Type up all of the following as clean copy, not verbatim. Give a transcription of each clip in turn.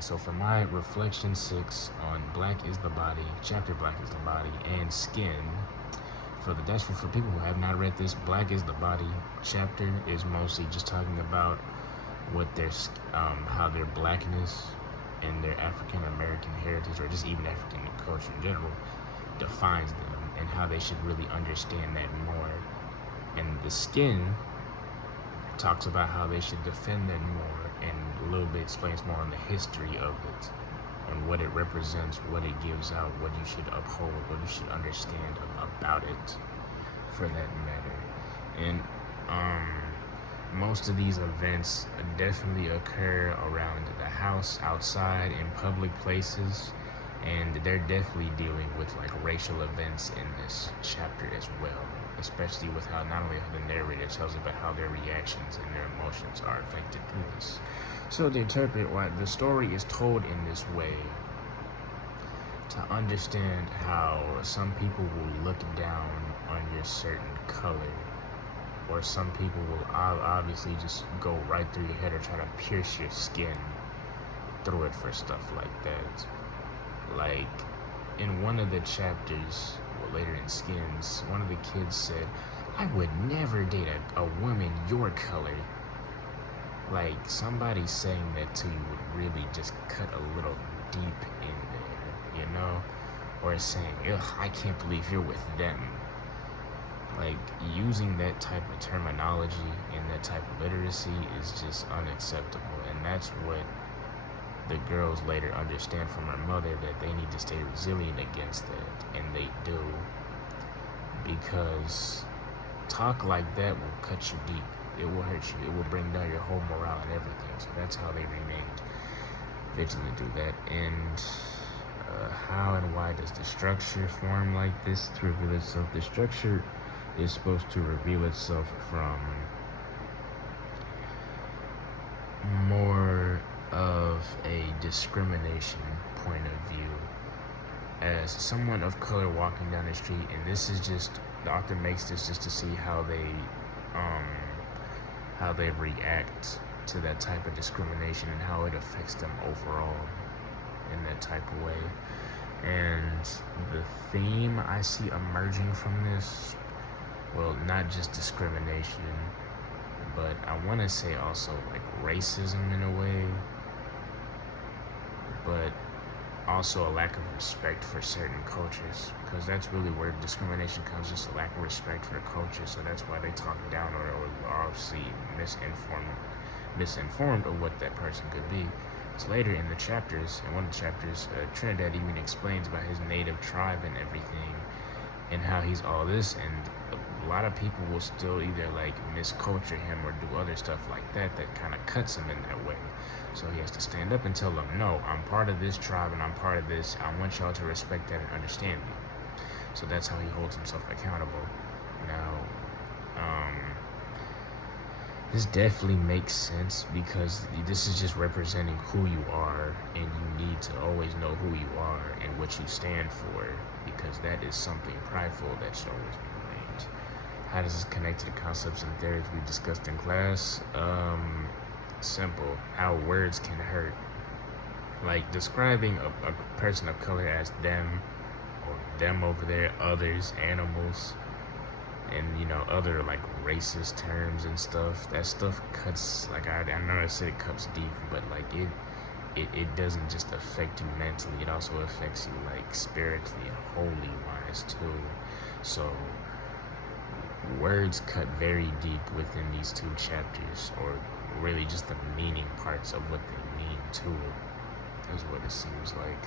So for my reflection 6 on Black is the Body, chapter Black is the Body, and Skin, for people who have not read this, Black is the Body chapter is mostly just talking about what their how their blackness and their African American heritage, or just even African culture in general, defines them, and how they should really understand that more. And the Skin talks about how they should defend that more, and a little bit explains more on the history of it, on what it represents, what it gives out, what you should uphold, what you should understand about it, for that matter. And most of these events definitely occur around the house, outside, in public places, and they're definitely dealing with like racial events in this chapter as well, especially with how not only how the narrator tells it, but how their reactions and their emotions are affected through this. So to interpret why the story is told in this way, to understand how some people will look down on your certain color, or some people will obviously just go right through your head or try to pierce your skin through it for stuff like that. Like, in one of the chapters, well, later in Skins, one of the kids said, "I would never date a woman your color." Like, somebody saying that to you would really just cut a little deep in there, you know? Or saying, "Ugh, I can't believe you're with them." Like, using that type of terminology and that type of literacy is just unacceptable. And that's what the girls later understand from her mother, that they need to stay resilient against that. And they do. Because talk like that will cut you deep. It will hurt you. It will bring down your whole morale and everything. So that's how they remained vigilant through that. And how and why does the structure form like this to reveal itself? The structure is supposed to reveal itself from more of a discrimination point of view. As someone of color walking down the street, and this is just, the author makes this just to see how they react to that type of discrimination and how it affects them overall in that type of way. And the theme I see emerging from this, well, not just discrimination, but I want to say also like racism in a way, but also a lack of respect for certain cultures, because that's really where discrimination comes, just a lack of respect for the culture. So that's why they talk down or obviously misinformed of what that person could be. So later in the chapters, in one of the chapters, Trinidad even explains about his native tribe and everything, and how he's all this, and a lot of people will still either like misculture him or do other stuff like that kind of cuts him in that way. So he has to stand up and tell them, "No, I'm part of this tribe and I'm part of this. I want y'all to respect that and understand me." So that's how he holds himself accountable. Now, this definitely makes sense, because this is just representing who you are, and you need to always know who you are and what you stand for, because that is something prideful that should always be named. How does this connect to the concepts and theories we discussed in class? Simple. How words can hurt. Like describing a person of color as them, or them over there, others, animals, and other like racist terms and stuff. That stuff cuts, like I know I said it cuts deep, but like it doesn't just affect you mentally, it also affects you like spiritually and holy wise too. So words cut very deep within these two chapters, or really just the meaning parts of what they mean to it, is what it seems like.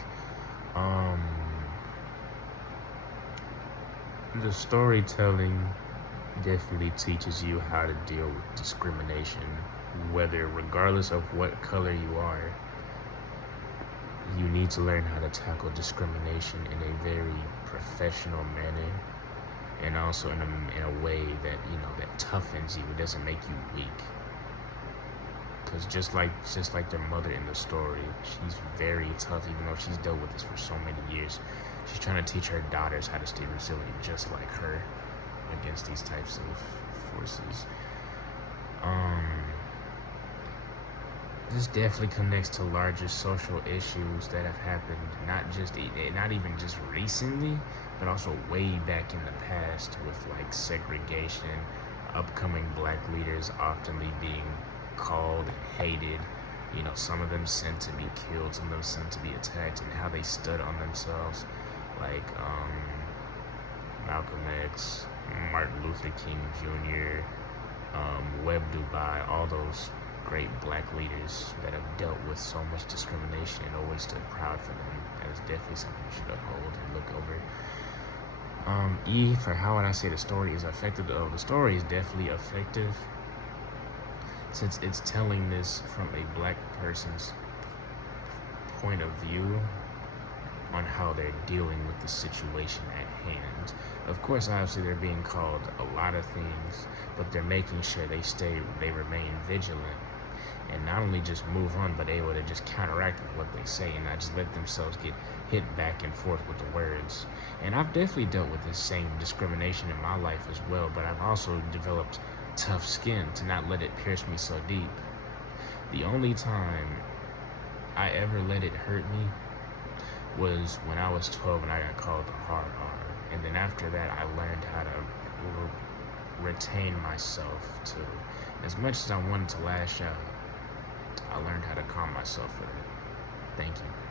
The storytelling definitely teaches you how to deal with discrimination, whether regardless of what color you are. You need to learn how to tackle discrimination in a very professional manner, and also in a way that that toughens you. It doesn't make you weak. Because just like their mother in the story, she's very tough, even though she's dealt with this for so many years. She's trying to teach her daughters how to stay resilient, just like her, against these types of forces. this definitely connects to larger social issues that have happened, not even just recently, but also way back in the past with like segregation, upcoming black leaders oftenly being called, hated, some of them sent to be killed, some of them sent to be attacked, and how they stood on themselves, like Malcolm X, Martin Luther King Jr., Webb Dubai, all those great black leaders that have dealt with so much discrimination and always stood proud for them. That is definitely something you should uphold and look over. E, for how would I say the story is effective? Oh, the story is definitely effective since it's telling this from a black person's point of view on how they're dealing with the situation at hand. Of course, obviously, they're being called a lot of things, but they're making sure they remain vigilant, and not only just move on, but able to just counteract with what they say and not just let themselves get hit back and forth with the words. And I've definitely dealt with this same discrimination in my life as well, but I've also developed tough skin to not let it pierce me so deep. The only time I ever let it hurt me was when I was 12 and I got called the hard R. And then after that, I learned how to retain myself too. As much as I wanted to lash out, I learned how to calm myself with it. Thank you.